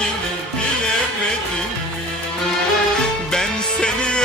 feeling.